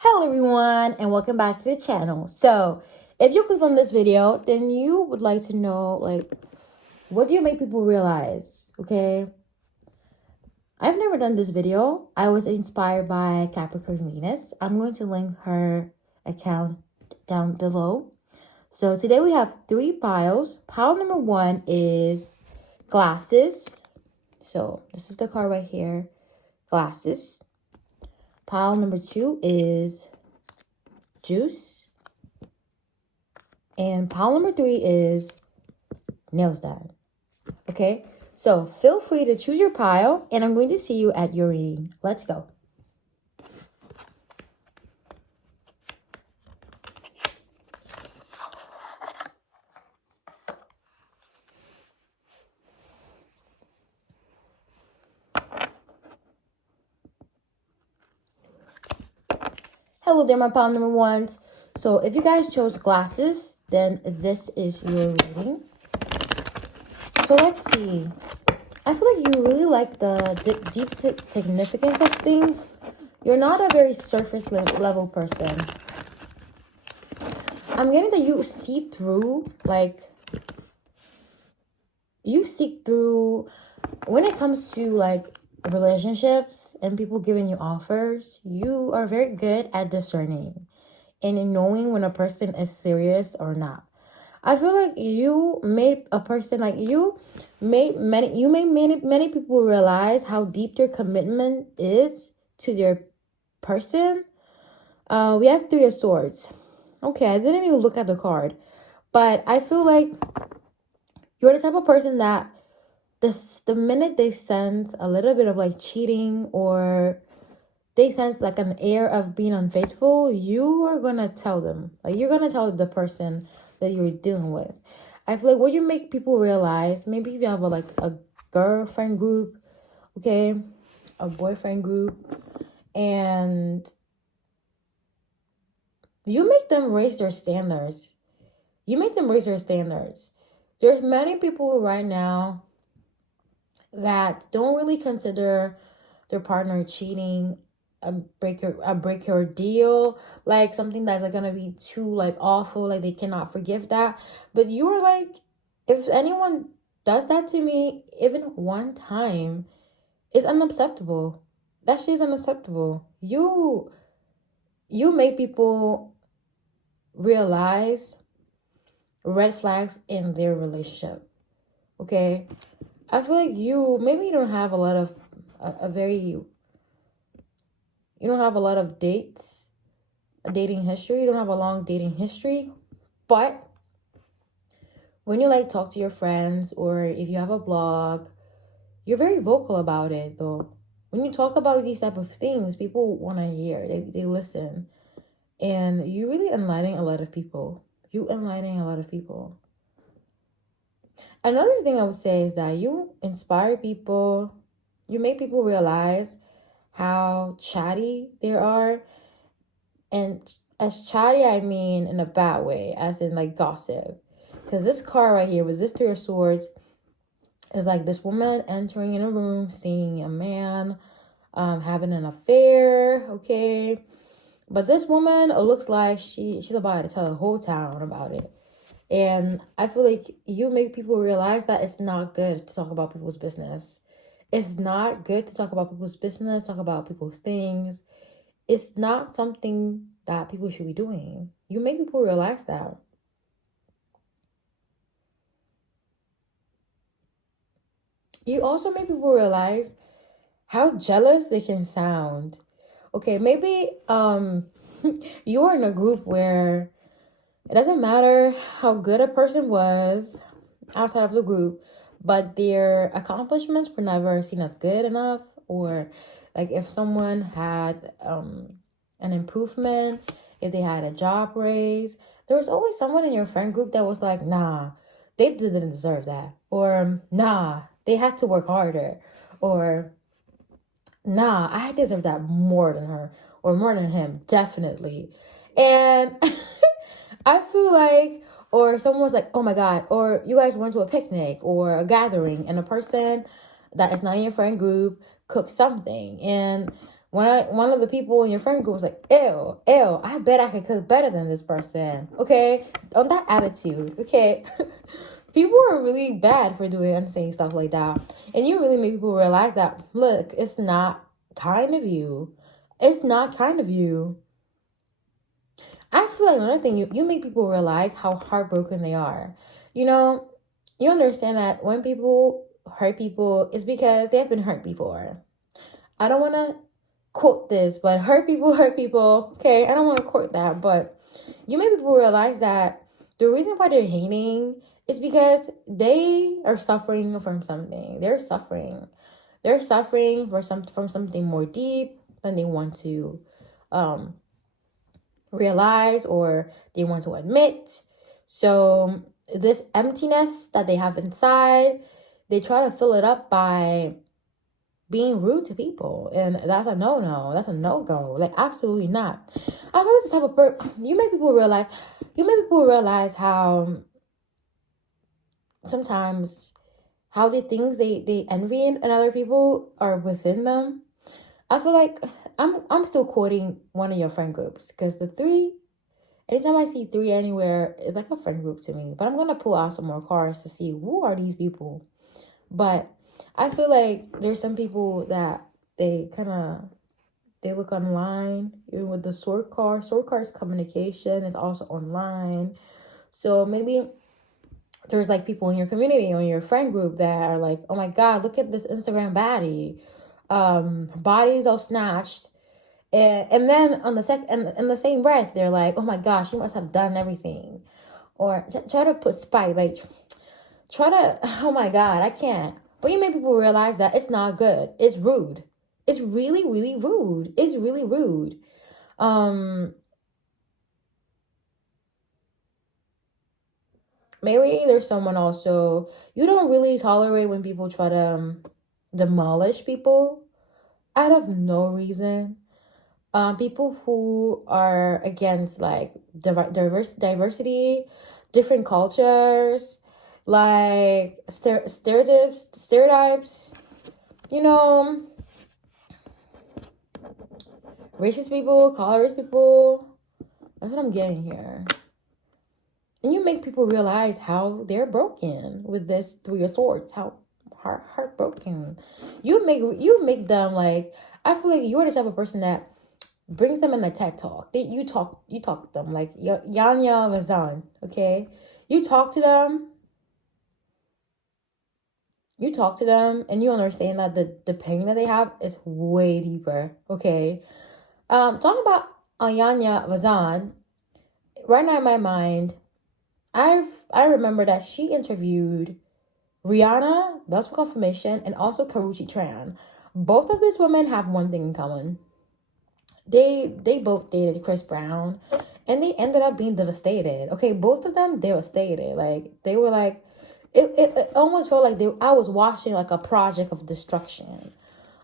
Hello everyone and welcome back to the channel. So if you click on this video, then you would like to know what do you make people realize? Okay, I've never done this video. I was inspired by CapricornVenus. I'm going to link her account down below. So today we have 3 piles. Pile number 1 is glasses. So this is the card right here, glasses. Pile number 2 is juice. And pile number 3 is nails done. Okay, so feel free to choose your pile, and I'm going to see you at your reading. Let's go. Hello there, my pile number 1s. So if you guys chose glasses, then this is your reading. So let's see. I feel like you really like the deep significance of things. You're not a very surface level person. I'm getting that you see through, when it comes to relationships and people giving you offers. You are very good at discerning and in knowing when a person is serious or not. I feel like you made a person many people realize how deep their commitment is to their person. We have 3 of swords. Okay, I didn't even look at the card, but I feel like you're the type of person that the minute they sense a little bit of cheating, or they sense an air of being unfaithful, you are gonna tell them. You're gonna tell the person that you're dealing with. I feel like what you make people realize, maybe if you have a girlfriend group, okay, a boyfriend group, and you make them raise their standards. There's many people right now that don't really consider their partner cheating a break your deal, something that's gonna be too awful, they cannot forgive that. But you are if anyone does that to me even one time, it's unacceptable. That shit is unacceptable. You make people realize red flags in their relationship. Okay, I feel like you don't have a lot of you don't have a lot of dating history. You don't have a long dating history. But when you talk to your friends, or if you have a blog, you're very vocal about it though. When you talk about these type of things, people want to hear. They listen. And you really enlightening a lot of people. Another thing I would say is that you inspire people. You make people realize how chatty they are. And as chatty, I mean in a bad way, as in gossip. Because this card right here with this 3 of swords is this woman entering in a room, seeing a man having an affair, okay? But this woman looks like she's about to tell the whole town about it. And I feel like you make people realize that it's not good to talk about people's business. It's not good to talk about people's business, talk about people's things. It's not something that people should be doing. You make people realize that. You also make people realize how jealous they can sound. Okay, maybe you're in a group where it doesn't matter how good a person was outside of the group, but their accomplishments were never seen as good enough, or if someone had an improvement, if they had a job raise, there was always someone in your friend group that was like, nah, they didn't deserve that, or nah, they had to work harder, or nah, I deserve that more than her, or more than him, definitely. And I feel or someone was like, oh my God, or you guys went to a picnic or a gathering, and a person that is not in your friend group cooked something. And One of the people in your friend group was like, ew, I bet I could cook better than this person. Okay, on that attitude. Okay, people are really bad for doing and saying stuff like that, and you really make people realize that. Look, it's not kind of you. It's not kind of you. I feel like another thing, you make people realize how heartbroken they are. You know, you understand that when people hurt people, it's because they have been hurt before. I don't want to quote this, but hurt people. Okay, I don't want to quote that, but you make people realize that the reason why they're hating is because they are suffering from something. They're suffering. They're suffering from something more deep than they want to um realize or they want to admit. So this emptiness that they have inside, they try to fill it up by being rude to people, and that's a no. That's a no-go. Like, absolutely not. I feel this type of you make people realize how sometimes how the things they envy in other people are within them. I feel like I'm still quoting one of your friend groups, because the three, anytime I see three anywhere, it's like a friend group to me. But I'm gonna pull out some more cards to see who are these people. But I feel like there's some people that they look online, even with the sword card. Sword card's communication is also online. So maybe there's like people in your community or in your friend group that are like, oh my God, look at this Instagram baddie. Bodies all snatched. And then on in the same breath, they're like, oh my gosh, you must have done everything. Or try to put spite, like oh my God, I can't. But you make people realize that it's not good. It's rude. It's really, really rude. It's really rude. Maybe there's someone also, you don't really tolerate when people try to demolish people out of no reason. People who are against like diversity, different cultures, like stereotypes, you know, racist people, colorist people. That's what I'm getting here. And you make people realize how they're broken with this Three of Swords, how heartbroken. You make them like, I feel like you're the type of person that brings them in a TED talk. You talk to them like Yanya Vazan, okay? You talk to them and you understand that the pain that they have is way deeper, okay? Talking about Ayanya Vazan, right now in my mind, I remember that she interviewed Rihanna, that's for confirmation, and also Karuchi Tran. Both of these women have one thing in common. They both dated Chris Brown, and they ended up being devastated. Okay, both of them devastated. Like, they were like, it almost felt like I was watching like a project of destruction.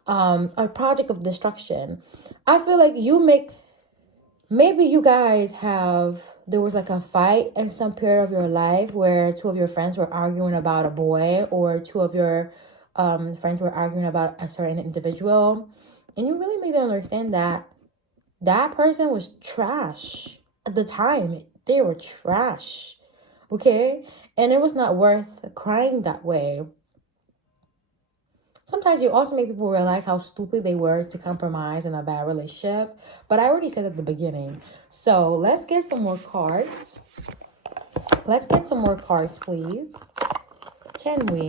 A project of destruction. I feel like maybe you guys there was like a fight in some period of your life where two of your friends were arguing about a boy, or two of your friends were arguing about a certain individual, and you really made them understand that that person was trash at the time. They were trash, okay? And it was not worth crying that way. Sometimes you also make people realize how stupid they were to compromise in a bad relationship. But I already said at the beginning. So let's get some more cards. Let's get some more cards, please. Can we?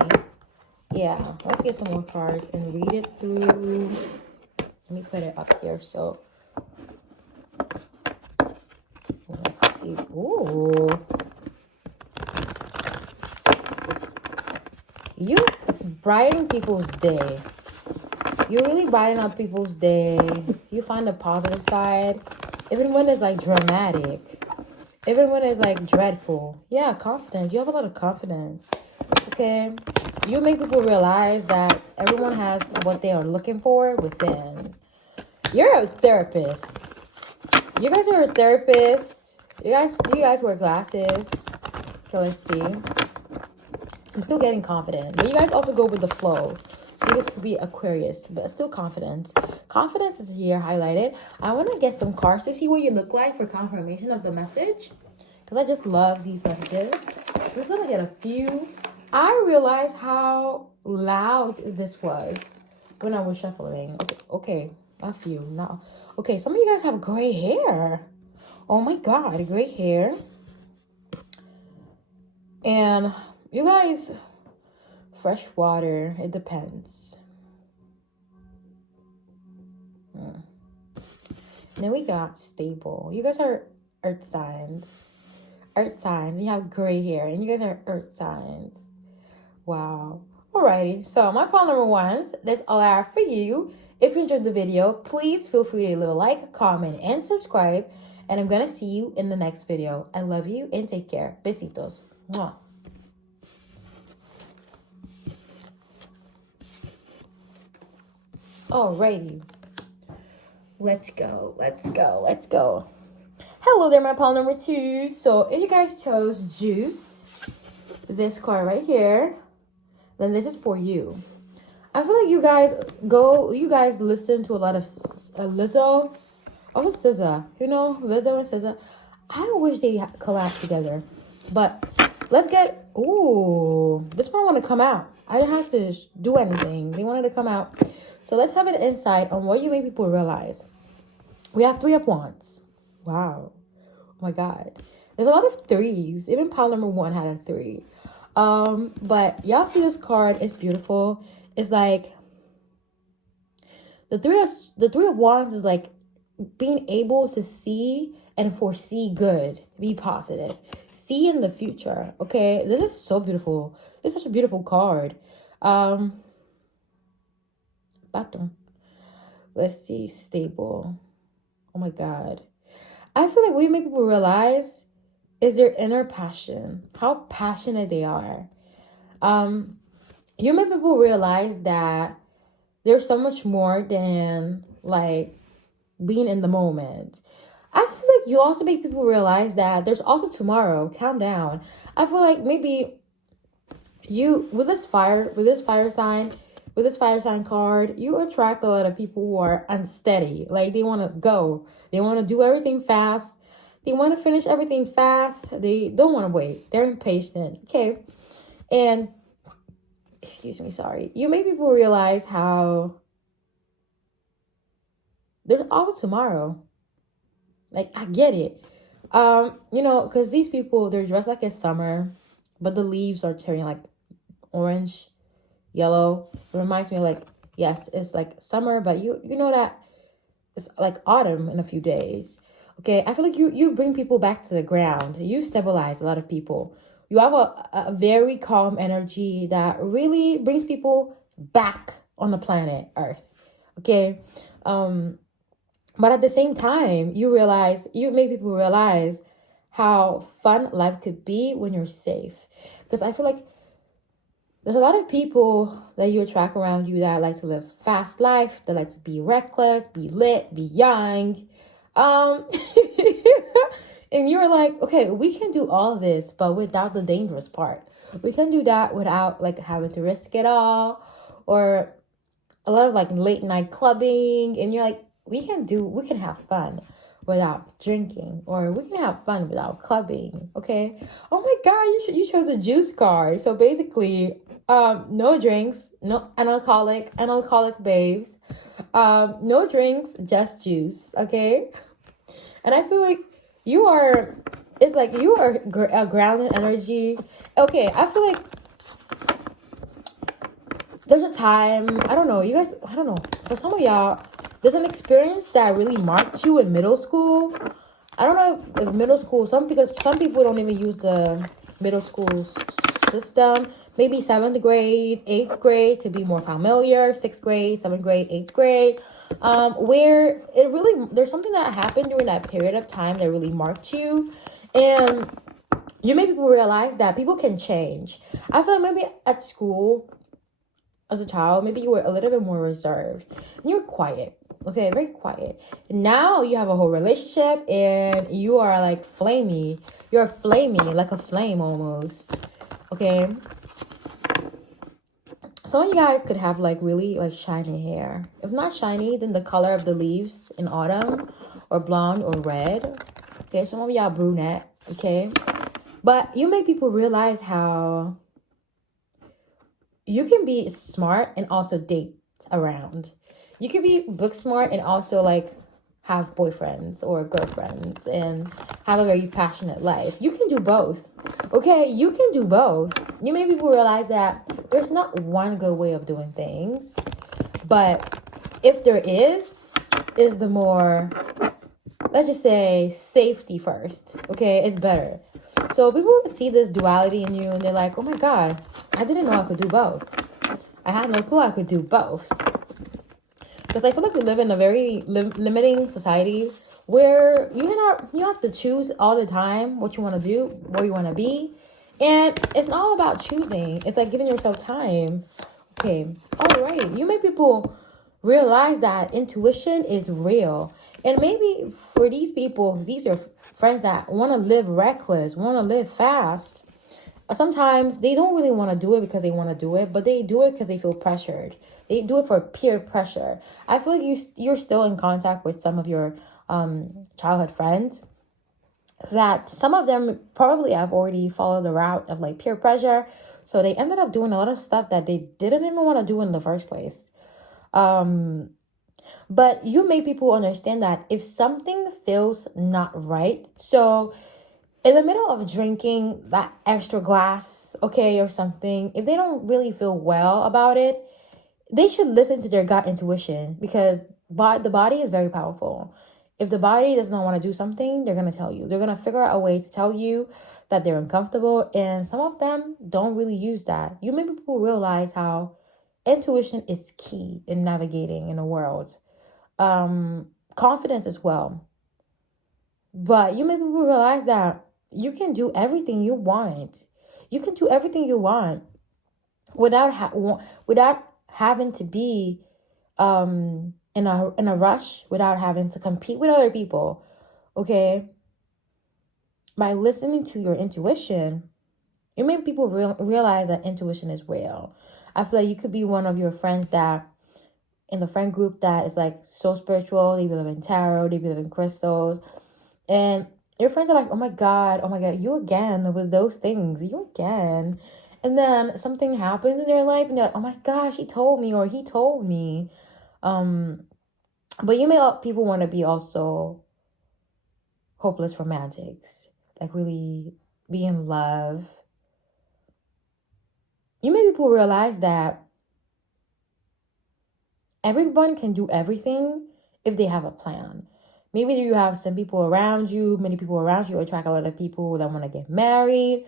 Yeah, let's get some more cards and read it through. Let me put it up here. So let's see. Ooh. You brighten people's day. You really brighten up people's day. You find the positive side. Even when it's like dramatic. Even when it's like dreadful. Yeah, confidence. You have a lot of confidence. Okay? You make people realize that everyone has what they are looking for within. You're a therapist. You guys are a therapist. Do you guys wear glasses? Okay, let's see. I'm still getting confident. But you guys also go with the flow. So you guys could be Aquarius, but still confidence. Confidence is here highlighted. I want to get some cards to see what you look like for confirmation of the message, because I just love these messages. I'm just gonna get a few. I realized how loud this was when I was shuffling. Okay, a few. Now, okay, some of you guys have gray hair. Oh my God, gray hair. And you guys, fresh water, it depends. Then we got stable. You guys are earth signs. Earth signs. You have gray hair, and you guys are earth signs. Wow. Alrighty. So my pile number ones, that's all I have for you. If you enjoyed the video, please feel free to leave a like, comment, and subscribe. And I'm gonna see you in the next video. I love you and take care. Besitos. Mwah. Alrighty. Let's go. Hello there, my pile number two. So if you guys chose juice, this card right here, then this is for you. I feel like you guys listen to a lot of Lizzo, also SZA. You know, Lizzo and SZA. I wish they collab together. But let's get, this one want to come out. I didn't have to do anything. They wanted to come out. So let's have an insight on what you make people realize. We have 3 of Wands. Wow. Oh my God. There's a lot of 3s. Even pile number 1 had a 3. But y'all see this card? It's beautiful. It's like the three of Wands is like being able to see and foresee good. Be positive. See in the future. Okay. This is so beautiful. This is such a beautiful card. Bottom. Let's see. Stable. Oh my God. I feel like what you make people realize is their inner passion. How passionate they are. You make people realize that there's so much more than like being in the moment. I feel like you also make people realize that there's also tomorrow. Calm down. I feel like maybe you with this fire sign card, you attract a lot of people who are unsteady. Like they want to go. They want to do everything fast. They want to finish everything fast. They don't want to wait. They're impatient. Okay. And excuse me, sorry. You make people realize how there's also tomorrow. Like I get it. You know, because these people, they're dressed like it's summer, but the leaves are turning like orange, yellow. It reminds me of like, yes, it's like summer, but you know that it's like autumn in a few days. Okay, I feel like you bring people back to the ground. You stabilize a lot of people. You have a very calm energy that really brings people back on the planet Earth. Okay, but at the same time, you make people realize how fun life could be when you're safe. Because I feel like there's a lot of people that you attract around you that like to live fast life, that like to be reckless, be lit, be young. And you're like, okay, we can do all this, but without the dangerous part. We can do that without like having to risk it all, or a lot of like late night clubbing. And you're like, we can have fun without drinking, or we can have fun without clubbing. Okay. Oh my God, you chose a juice card. So basically, no drinks, no unalcoholic babes, no drinks, just juice. Okay. And I feel like you are a grounded energy. Okay, I feel like there's a time, I don't know, for some of y'all, there's an experience that really marked you in middle school. I don't know if middle school, because some people don't even use the middle school system. Maybe 7th grade, 8th grade could be more familiar. 6th grade, 7th grade, 8th grade, where there's something that happened during that period of time that really marked you, and you made people realize that people can change. I feel like maybe at school as a child, maybe you were a little bit more reserved and you're quiet. Okay, very quiet. Now you have a whole relationship and you are like flamey. You're flamey, like a flame almost. Okay. Some of you guys could have like really like shiny hair. If not shiny, then the color of the leaves in autumn, or blonde or red. Okay, some of y'all brunette. Okay, but you make people realize how you can be smart and also date around. You can be book smart and also like have boyfriends or girlfriends and have a very passionate life. You can do both. Okay, you can do both. You make people realize that there's not one good way of doing things, but if there is the more, let's just say, safety first. Okay, it's better. So people see this duality in you and they're like, oh my God, I didn't know I could do both. I had no clue I could do both. Because I feel like we live in a very limiting society where you have to choose all the time what you want to do, where you want to be. And it's not all about choosing. It's like giving yourself time. Okay, all right. You make people realize that intuition is real. And maybe for these people, these are friends that want to live reckless, want to live fast. Sometimes they don't really want to do it because they want to do it, but they do it because they feel pressured. They do it for peer pressure. I feel like you're still in contact with some of your childhood friends, that some of them probably have already followed the route of like peer pressure. So they ended up doing a lot of stuff that they didn't even want to do in the first place. But you make people understand that if something feels not right, so in the middle of drinking that extra glass, okay, or something, if they don't really feel well about it, they should listen to their gut intuition, because the body is very powerful. If the body does not want to do something, they're going to tell you. They're going to figure out a way to tell you that they're uncomfortable, and some of them don't really use that. You make people realize how intuition is key in navigating in the world. Confidence as well. But you make people realize that you can do everything you want. You can do everything you want without having to be in a rush, without having to compete with other people. Okay? By listening to your intuition, you make people realize that intuition is real. I feel like you could be one of your friends that in the friend group that is like so spiritual. They believe in tarot, they believe in crystals, and your friends are like, oh my God, you again with those things, you again. And then something happens in their life and they're like, oh my gosh, she told me or he told me. But you may people want to be also hopeless romantics, like really be in love. You make people realize that everyone can do everything if they have a plan. Maybe you have some people around you, many people around you attract a lot of people that want to get married,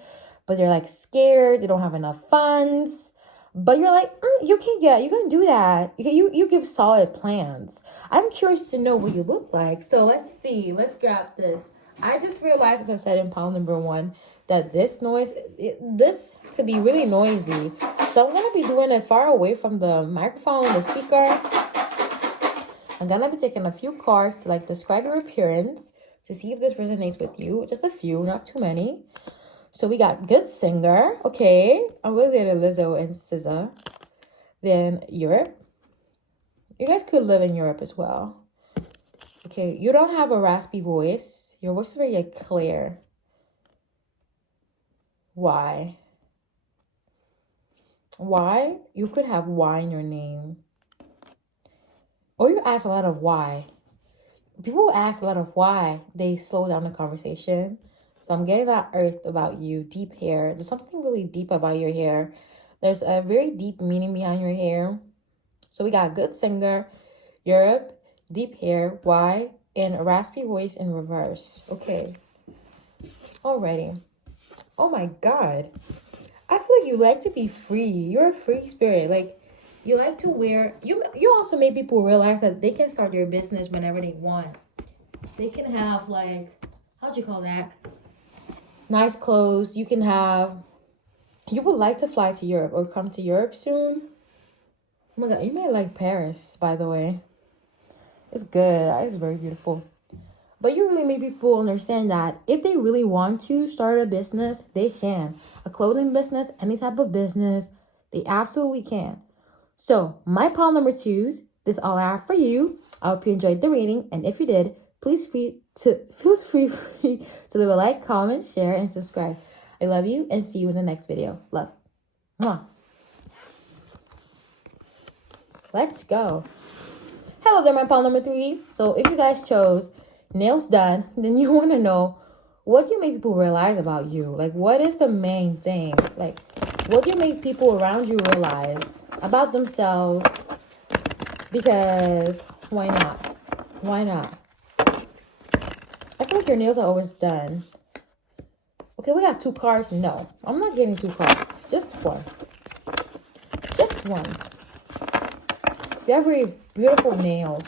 but they're like scared, they don't have enough funds. But you're like, you can do that. You give solid plans. I'm curious to know what you look like. So let's see. Let's grab this. I just realized, as I said in pile number 1, that this could be really noisy. So I'm going to be doing it far away from the microphone and the speaker. I'm going to be taking a few cards to like describe your appearance to see if this resonates with you. Just a few, not too many. So we got good singer. Okay. I'm going to get a Lizzo and SZA. Then Europe. You guys could live in Europe as well. Okay. You don't have a raspy voice. Your voice is very like, clear. Why? Why? You could have why in your name. Or you ask a lot of why. People who ask a lot of why, they slow down the conversation. So I'm getting that earth about you. Deep hair. There's something really deep about your hair. There's a very deep meaning behind your hair. So we got good singer, Europe, deep hair, why, and a raspy voice in reverse. Okay. Alrighty. Oh my God. I feel like you like to be free. You're a free spirit. Like, you like to wear... You also make people realize that they can start their business whenever they want. They can have, like... How'd you call that? Nice clothes. You can have... You would like to fly to Europe or come to Europe soon? Oh my God. You may like Paris, by the way. It's good. It's very beautiful. But you really make people understand that if they really want to start a business, they can. A clothing business, any type of business, they absolutely can. So my pile number twos, this is all I have for you. I hope you enjoyed the reading, and if you did, feel free to leave a like, comment, share, and subscribe. I love you, and see you in the next video. Love. Mwah. Let's go. Hello there, my pile number threes. So if you guys chose nails done, then you want to know, what do you make people realize about you? Like, what is the main thing? Like, what do you make people around you realize about themselves? Because why not? Why not? I feel like your nails are always done. Okay, we got 2 cards. No, I'm not getting 2 cards. Just one. Just one. You have very beautiful nails.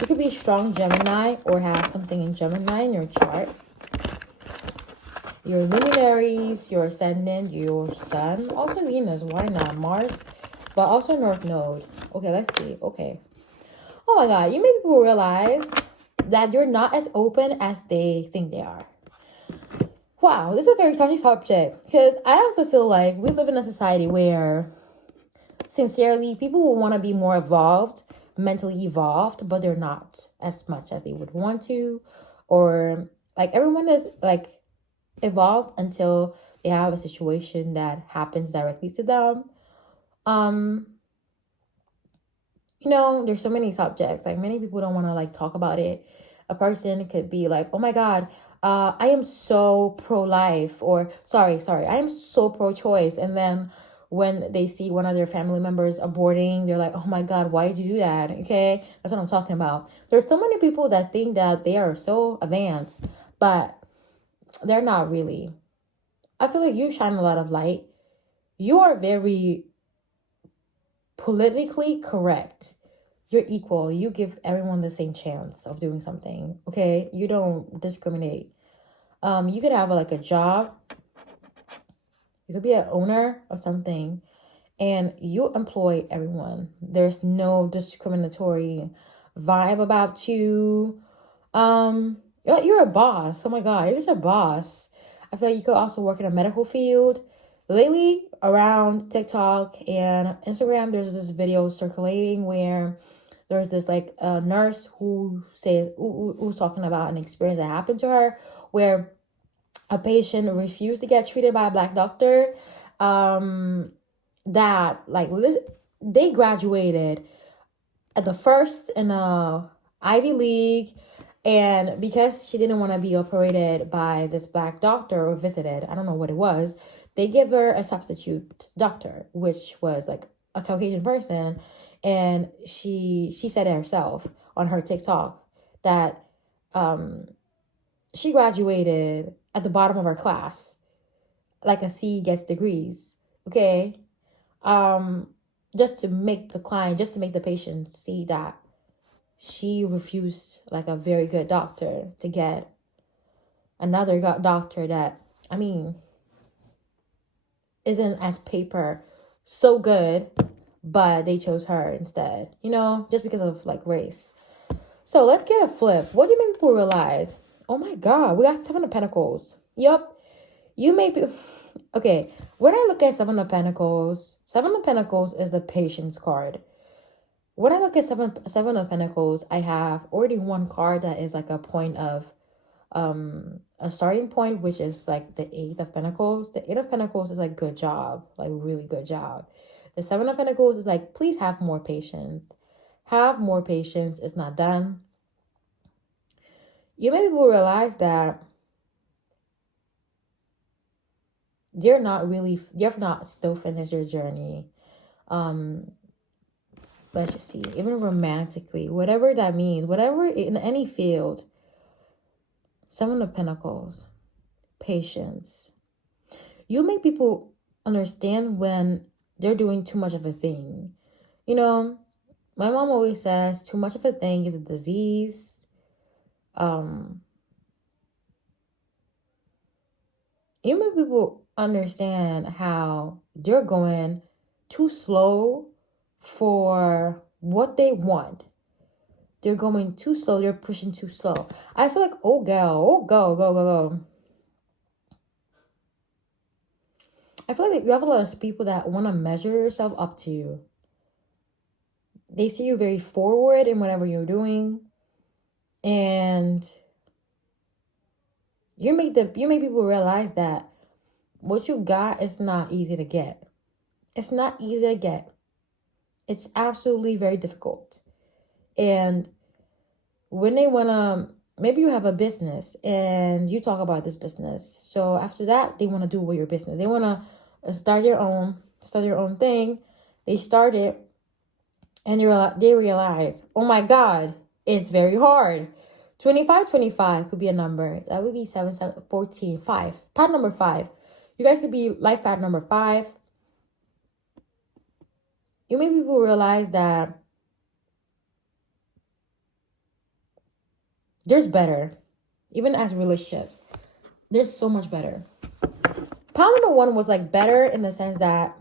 You could be strong Gemini or have something in Gemini in your chart. Your luminaries, your ascendant, your sun. Also Venus. Why not? Mars. But also North Node. Okay, let's see. Okay. Oh my God. You make people realize that you're not as open as they think they are. Wow, this is a very touchy subject, because I also feel like we live in a society where, sincerely, people will want to be more evolved, mentally evolved, but they're not as much as they would want to. Or like, everyone is like evolved until they have a situation that happens directly to them. You know, there's so many subjects, like many people don't want to like talk about it. A person could be like, oh my God, I am so pro-life, or sorry, I am so pro-choice. And then when they see one of their family members aborting, they're like, oh my God, why did you do that? Okay, that's what I'm talking about. There's so many people that think that they are so advanced, but they're not really. I feel like you shine a lot of light. You are very politically correct. You're equal. You give everyone the same chance of doing something. Okay, you don't discriminate. You could have like a job. You could be an owner of something, and you employ everyone. There's no discriminatory vibe about you. You're a boss. Oh my God, you're just a boss. I feel like you could also work in a medical field. Lately, around TikTok and Instagram, there's this video circulating where there's this like a nurse who's talking about an experience that happened to her, where a patient refused to get treated by a Black doctor. That like they graduated at the first in a Ivy League, and because she didn't want to be operated by this Black doctor or visited, I don't know what it was, they give her a substitute doctor, which was like a Caucasian person. And she said it herself on her TikTok that she graduated at the bottom of her class, like a C gets degrees. Okay, just to make the patient see that she refused like a very good doctor to get another doctor that, I mean, isn't as paper so good, but they chose her instead, you know, just because of like race. So let's get a flip. What do you make people realize? Oh my God, we got 7 of Pentacles. Yup. You may be... Okay, when I look at 7 of Pentacles is the patience card. When I look at seven of Pentacles, I have already one card that is like a point of... a starting point, which is like the 8 of Pentacles. The 8 of Pentacles is like good job, like really good job. The 7 of Pentacles is like, please have more patience. Have more patience. It's not done. You maybe will realize that you're not still finished your journey. Let's just see, even romantically, whatever that means, whatever in any field. 7 of Pentacles, patience. You make people understand when they're doing too much of a thing. You know, my mom always says too much of a thing is a disease. You make people understand how they're going too slow for what they want. They're going too slow. They're pushing too slow. I feel like, oh, girl, go. I feel like you have a lot of people that want to measure yourself up to you. They see you very forward in whatever you're doing. And you make people realize that what you got is not easy to get. It's not easy to get. It's absolutely very difficult. And when they wanna, maybe you have a business and you talk about this business. So after that, they want to do with your business. They want to start your own thing. They start it, and they realize, oh my God, it's very hard. 25 could be a number. That would be 7, 7, 14, 5. Path number 5. You guys could be life path number 5. You make people realize that there's better. Even as relationships, there's so much better. Path number 1 was like better in the sense that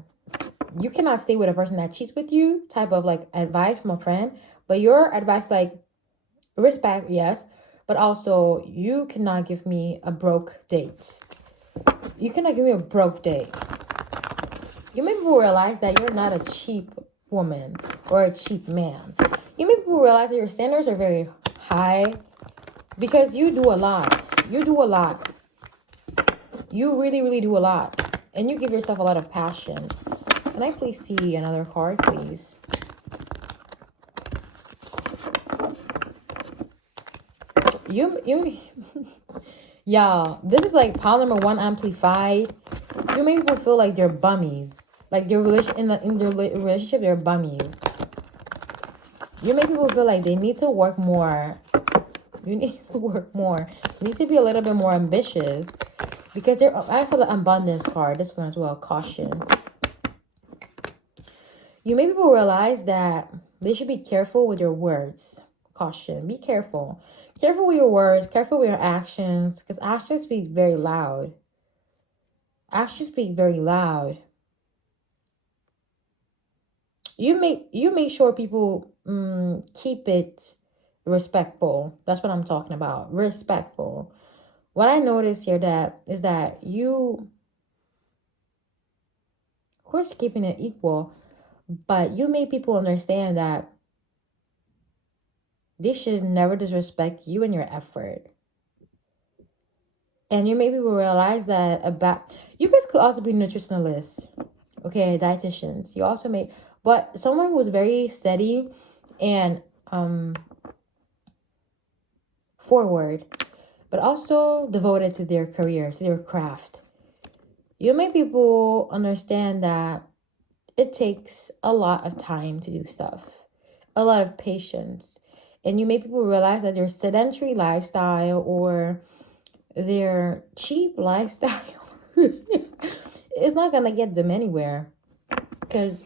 you cannot stay with a person that cheats with you, type of like advice from a friend. But your advice, like, respect, yes, but also you cannot give me a broke date. You cannot give me a broke date. You make people realize that you're not a cheap woman or a cheap man. You make people realize that your standards are very high because you do a lot. You do a lot. You really, really do a lot. And you give yourself a lot of passion. Can I please see another card, please? Yeah, this is like pile number 1 amplified. You make people feel like they're bummies. Like their in their relationship, they're bummies. You make people feel like they need to work more. You need to work more. You need to be a little bit more ambitious. Because I saw the abundance card. This one as well, caution. You make people realize that they should be careful with your words. Caution. Be careful. Careful with your words. Careful with your actions. Because actions speak very loud. Actions speak very loud. You make sure people keep it respectful. That's what I'm talking about. Respectful. What I noticed here is that you, of course, keeping it equal, but you make people understand that they should never disrespect you and your effort. And you make people realize that you guys could also be nutritionalists, okay, dietitians. You also but someone who's very steady and forward, but also devoted to their career, to their craft. You make people understand that it takes a lot of time to do stuff, a lot of patience. And you make people realize that their sedentary lifestyle or their cheap lifestyle is not going to get them anywhere. Because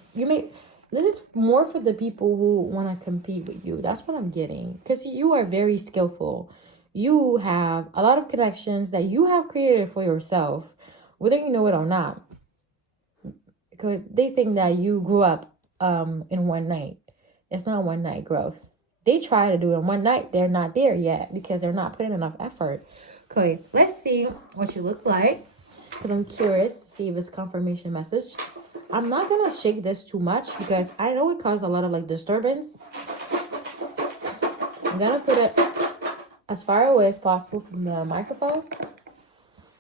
this is more for the people who want to compete with you. That's what I'm getting. Because you are very skillful. You have a lot of connections that you have created for yourself, whether you know it or not. Because they think that you grew up in one night. It's not one night growth. They try to do it in one night. They're not there yet because they're not putting enough effort. Okay, let's see what you look like. Because I'm curious to see if it's confirmation message. I'm not going to shake this too much because I know it caused a lot of like disturbance. I'm going to put it as far away as possible from the microphone.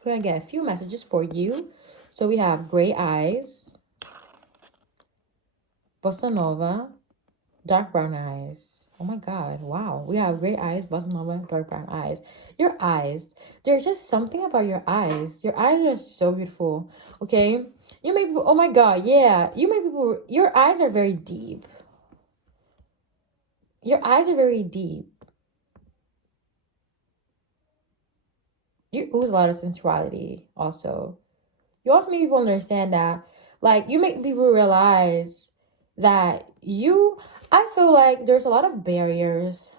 We're going to get a few messages for you. So we have gray eyes, bossa nova, dark brown eyes. Oh my God, wow. We have gray eyes, bossa nova, dark brown eyes. Your eyes, there's just something about your eyes. Your eyes are so beautiful, okay? You make people, oh my God, yeah. You make people, your eyes are very deep. Your eyes are very deep. You ooze a lot of sensuality also. You also make people understand that, like, you make people realize that I feel like there's a lot of barriers,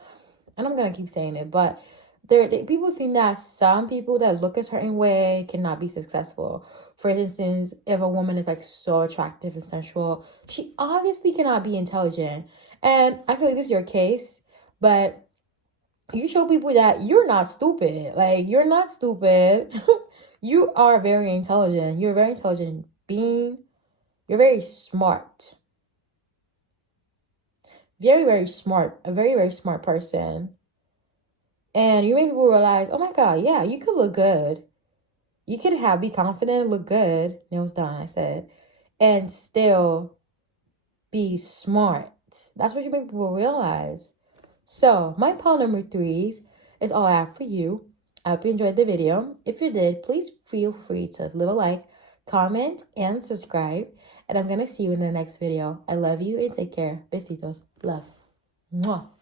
and I'm gonna keep saying it, but people think that some people that look a certain way cannot be successful. For instance, if a woman is like so attractive and sensual, she obviously cannot be intelligent. And I feel like this is your case, but you show people that you're not stupid. Like, you're not stupid. You are very intelligent. You're a very intelligent being. You're very smart. very, very smart, a very, very smart person. And you make people realize, oh my God, yeah, you could look good. You could be confident, look good. Nails done, I said. And still be smart. That's what you make people realize. So, my pile number 3 is all I have for you. I hope you enjoyed the video. If you did, please feel free to leave a like, comment, and subscribe. And I'm going to see you in the next video. I love you and take care. Besitos. Love. Mwah.